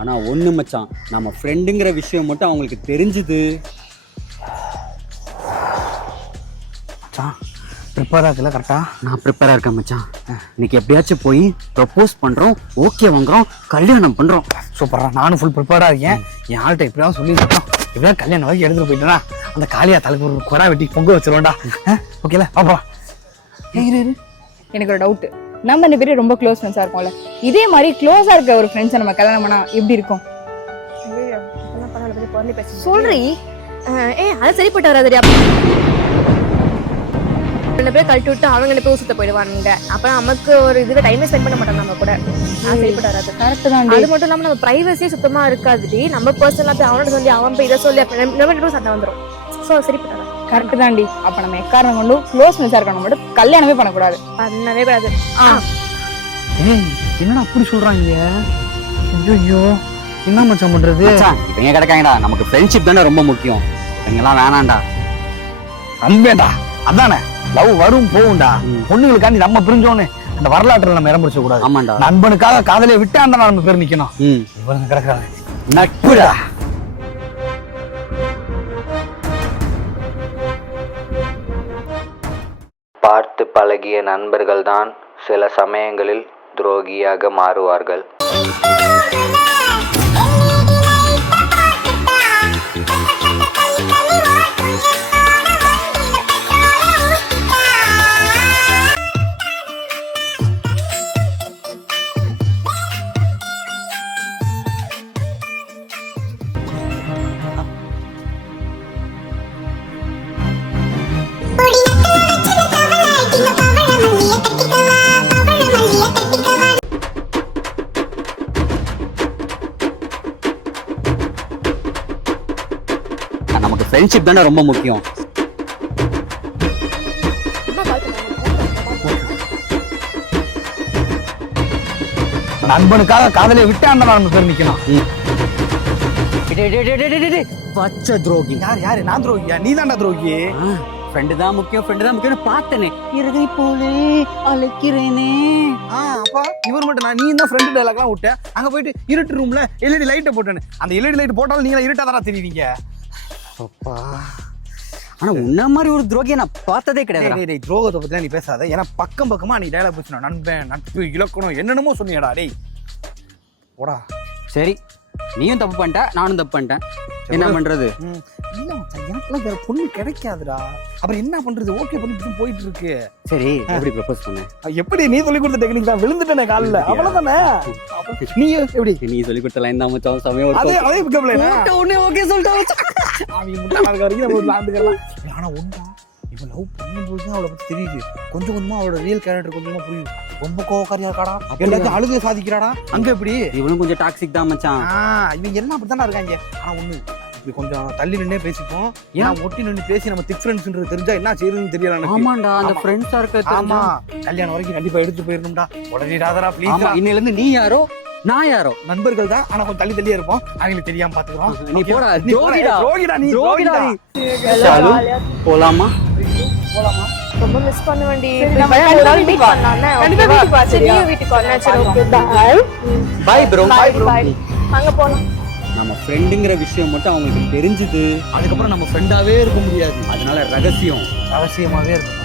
ஆனால் ஒன்று மச்சான், நம்ம ஃப்ரெண்டுங்கிற விஷயம் மட்டும் அவங்களுக்கு தெரிஞ்சுது. மச்சான் ப்ரிப்பேராக இருக்குல்ல கரெக்டாக? நான் ப்ரிப்பேராக இருக்கேன் மச்சான். இன்னைக்கு எப்படியாச்சும் போய் ப்ரப்போஸ் பண்ணுறோம், ஓகே வாங்குறோம், கல்யாணம் பண்ணுறோம். சூப்பரா, நானும் ஃபுல் ப்ரிப்பேராக இருக்கேன். என் ஆள்கிட்ட எப்படியாவது சொல்லியிருக்கோம், எப்படியாவது கல்யாணம் வரைக்கும் எடுத்துகிட்டு போயிட்டேன்னா அந்த காளியா தலைக்கு ஒரு குறை வெட்டி பொங்க வச்சிருவோம்டா. ஓகேல பாப்பா. இரு எனக்கு ஒரு டவுட். நம்ம 2 பேரும் ரொம்ப க்ளோஸ் ஃப்ரெண்ட்ஸா இருக்கோம்ல, இதே மாதிரி க்ளோஸா இருக்க ஒரு ஃப்ரெண்ட்ஸை நம்ம கல்யாணம் பண்ணா எப்படி இருக்கும்? சொல்றீ அது சரிப்பட்டு வராதுடி. 2 பேர் கழட்டி விட்டு அவங்க 2 பேர் சுத்த போயிடுவானுங்க. அப்புறம் நமக்கு ஒரு இதுவே டைமே ஸ்பெண்ட் பண்ண மாட்டாங்க நம்ம கூட. சரிப்பட்டு வராது. கரெக்ட் தான். அது மட்டும் இல்லாம நம்ம பிரைவசியே சுத்தமா இருக்காதுடி. நம்ம பர்சனலா போய் அவனோட சொல்லி அவன் போய் இதை சொல்லி நம்ம சண்டை வந்துடும். ஸோ சரிப்பட்டு வராது. கரெக்ட் தாண்டி. அப்ப நம்ம எக்காரணம் கொண்டு க்ளோஸ் ஃப்ரெண்ட்ஸா இருக்கணும் மட்டும் கல்யாணமே பண்ணக்கூடாது. பண்ணவே கூடாது. என்னடா அப்படி சொல்றாங்க? ஐயோ என்ன மச்சான் பண்றது? இவங்க கிடக்காங்கடா, நமக்கு ஃப்ரெண்ட்ஷிப் தானே ரொம்ப முக்கியம். இவங்கெல்லாம் வேணாண்டா. நம்பேடா, அதானே லவ் வரும் போகும்டா. பொண்ணுங்களுக்காண்டி நம்ம பிரிஞ்சோன்னு அந்த வரலாற்றுல நம்ம இடம் பிடிச்ச கூடாது. ஆமாண்டா. நண்பனுக்காக காதலியை விட்டாண்டா நம்ம பேர் நிக்கணும். இவங்க கிடக்குறாங்க நட்புடா. பார்த்து பழகிய நண்பர்கள்தான் சில சமயங்களில் துரோகியாக மாறுவார்கள். நமக்கு ஃப்ரெண்ட்ஷிப் தானே ரொம்ப முக்கியம். நண்பனுக்காக காதலியை விட்டாண்டா நம்ம பேர் நிக்கணும். பச்சை துரோகி. யாரு? நான் துரோகியா? நீ தான்டா துரோகி. ஃப்ரெண்டு தான் முக்கியம், ஃப்ரெண்டு தான் முக்கியம் பார்த்தனே. இறகை போலே அழைக்கிறேனே. அப்பா இவர் மட்டும் நான் நீ தான் ஃப்ரெண்டு டைலாக்லாம் விட்டேன். அங்க போயிட்டு இருட்டு ரூம்ல எல்இடி லைட்டை போட்டேன்னு. அந்த எல்இடி லைட் போட்டாலும் நீங்க இருட்டா தானே தெரியுவீங்க. அப்பா ஆனா உன்ன மாதிரி ஒரு துரோகியை நான் பார்த்ததே கிடையாது. துரோகத்தை பத்தி நீ பேசாத. ஏன்னா பக்கமா நீ டைலாக் பேசணும். நண்பன், நட்பு, இலக்கணம் என்னென்னமோ சொன்னியடா. டேய் போடா. சரி, நீயும் தப்பு பண்ணிட்ட, நானும் தப்பு பண்ணிட்டேன். என்ன பண்றது? எனக்குலாம் வேற பொண்ணு கிடைக்காதுடா. அப்புறம் என்ன பண்றது? ஓகே பண்ணி போயிட்டு இருக்கு. சரி, எப்படி ப்ரப்போஸ் பண்ண? எப்படி நீ சொல்லி கொடுத்த டெக்னிக் தான். விழுந்துட்டேனே காலில், அவ்வளவுதானே. நீ எப்படி நீ சொல்லி கொடுத்த லைன் தான் மச்சான். சமயம் அதே உடனே ஓகே சொல்லிட்டேன். அவங்க முட்டாளா இருக்க வரைக்கும் நம்ம விளாண்டுக்கலாம். ஆனா ஒன்றா இவன் லவ் பண்ணும்போது தான் அவளை பத்தி தெரியுது. கொஞ்சம் கொஞ்சமா அவளோட ரியல் கேரக்டர் கொஞ்சமா புரியுது. ரொம்ப கோவக்காரியா இருக்காடா, எல்லாத்தையும் அழுகை சாதிக்கிறாடா. அங்க எப்படி இவனும் கொஞ்சம் டாக்ஸிக் தான் மச்சான். இவங்க எல்லாம் அப்படித்தானே இருக்காங்க. ஆனா ஒண்ணு, இப்படி கொஞ்சம் தள்ளி நின்னே பேசிப்போம். ஏன்னா ஒட்டி நின்று பேசி நம்ம திக் ஃப்ரெண்ட்ஸ்ன்றது தெரிஞ்சா என்ன செய்யறதுன்னு தெரியல. ஆமாண்டா, அந்த ஃப்ரெண்ட்ஸா இருக்க. ஆமா, கல்யாணம் வரைக்கும் கண்டிப்பா எடுத்து போயிடணும்டா. உடனேடாதரா ப்ளீஸ். இன்னையில இருந்து நீ யாரோ நான் யாரோ நண்பர்கள் தான். ஆனா கொஞ்சம் தள்ளியே இருப்போம். அவங்களுக்கு தெரியாம பாத்துக்கிறோம். நீ போடா. துரோகிடா. போலாமா? ரொம்ப மிஸ் பண்ண வேண்டி. வீட்டுக்கு வரலாம்னா வீட்டுக்கு வரலாம். சரி ஓகே பாய். Bye bro. அங்க போலாம். நம்ம ஃப்ரெண்டுங்கிற விஷயம் மட்டும் அவங்களுக்கு தெரிஞ்சுது. அதுக்கப்புறம் நம்ம ஃப்ரெண்டாவே இருக்க முடியாது. அதனால ரகசியமாவே இருக்கும்.